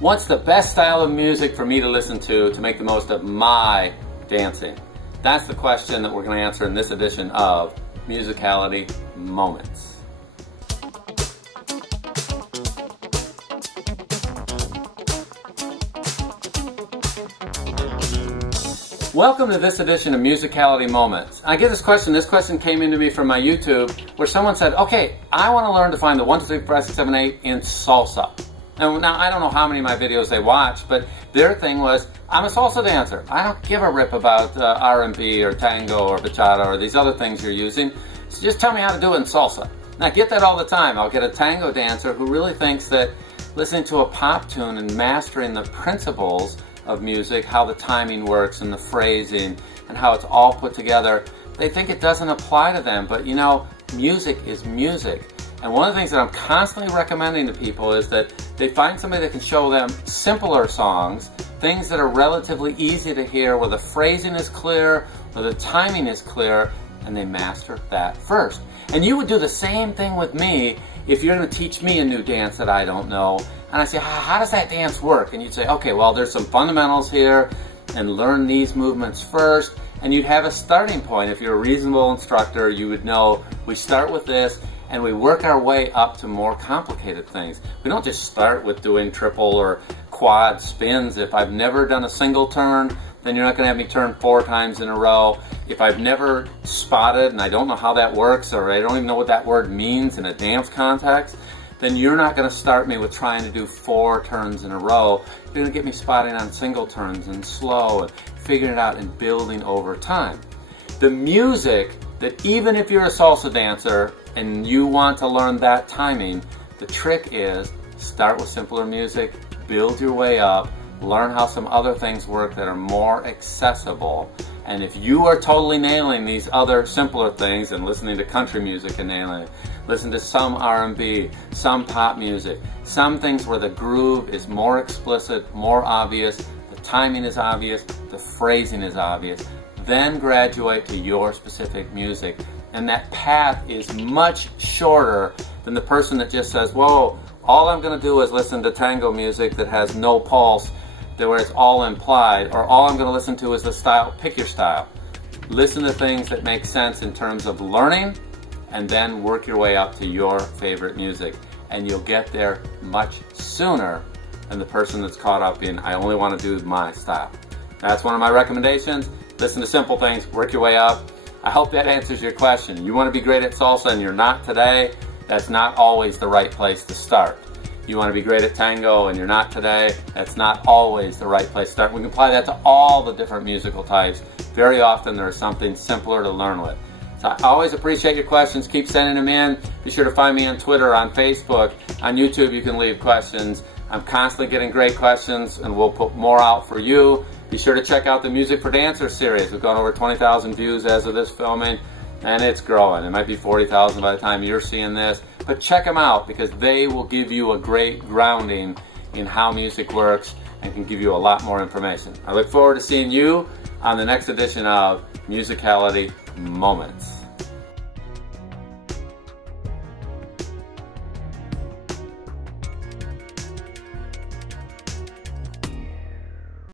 What's the best style of music for me to listen to make the most of my dancing? That's the question that we're going to answer in this edition of Musicality Moments. Welcome to this edition of Musicality Moments. I get this question came into me from my YouTube, where someone said, okay, I want to learn to find the 1, 2, 3, 4, 5, 6, 7, 8 in salsa. And now, I don't know how many of my videos they watch, but their thing was, I'm a salsa dancer. I don't give a rip about R&B or tango or bachata or these other things you're using. So just tell me how to do it in salsa. And I get that all the time. I'll get a tango dancer who really thinks that listening to a pop tune and mastering the principles of music, how the timing works and the phrasing and how it's all put together, they think it doesn't apply to them. But you know, music is music. And one of the things that I'm constantly recommending to people is that they find somebody that can show them simpler songs, things that are relatively easy to hear, where the phrasing is clear, where the timing is clear, and they master that first. And you would do the same thing with me if you're going to teach me a new dance that I don't know. And I say, how does that dance work? And you'd say, okay, well, there's some fundamentals here, and learn these movements first. And you'd have a starting point. If you're a reasonable instructor, you would know we start with this, and we work our way up to more complicated things. We don't just start with doing triple or quad spins. If I've never done a single turn, then you're not going to have me turn 4 times in a row. If I've never spotted and I don't know how that works, or I don't even know what that word means in a dance context, then you're not going to start me with trying to do 4 turns in a row. You're going to get me spotting on single turns and slow and figuring it out and building over time. The music that, even if you're a salsa dancer and you want to learn that timing, the trick is start with simpler music, build your way up, learn how some other things work that are more accessible. And if you are totally nailing these other simpler things and listening to country music and nailing it, listen to some R&B, some pop music, some things where the groove is more explicit, more obvious, the timing is obvious, the phrasing is obvious, then graduate to your specific music. And that path is much shorter than the person that just says, whoa, all I'm going to do is listen to tango music that has no pulse, where it's all implied, or all I'm going to listen to is the style. Pick your style. Listen to things that make sense in terms of learning, and then work your way up to your favorite music. And you'll get there much sooner than the person that's caught up in, I only want to do my style. That's one of my recommendations. Listen to simple things, work your way up. I hope that answers your question. You want to be great at salsa and you're not today, that's not always the right place to start. You want to be great at tango and you're not today, that's not always the right place to start. We can apply that to all the different musical types. Very often there's something simpler to learn with. So I always appreciate your questions. Keep sending them in. Be sure to find me on Twitter, on Facebook, on YouTube. You can leave questions. I'm constantly getting great questions, and we'll put more out for you. Be sure to check out the Music for Dancers series. We've gone over 20,000 views as of this filming, and it's growing. It might be 40,000 by the time you're seeing this. But check them out, because they will give you a great grounding in how music works and can give you a lot more information. I look forward to seeing you on the next edition of Musicality Moments.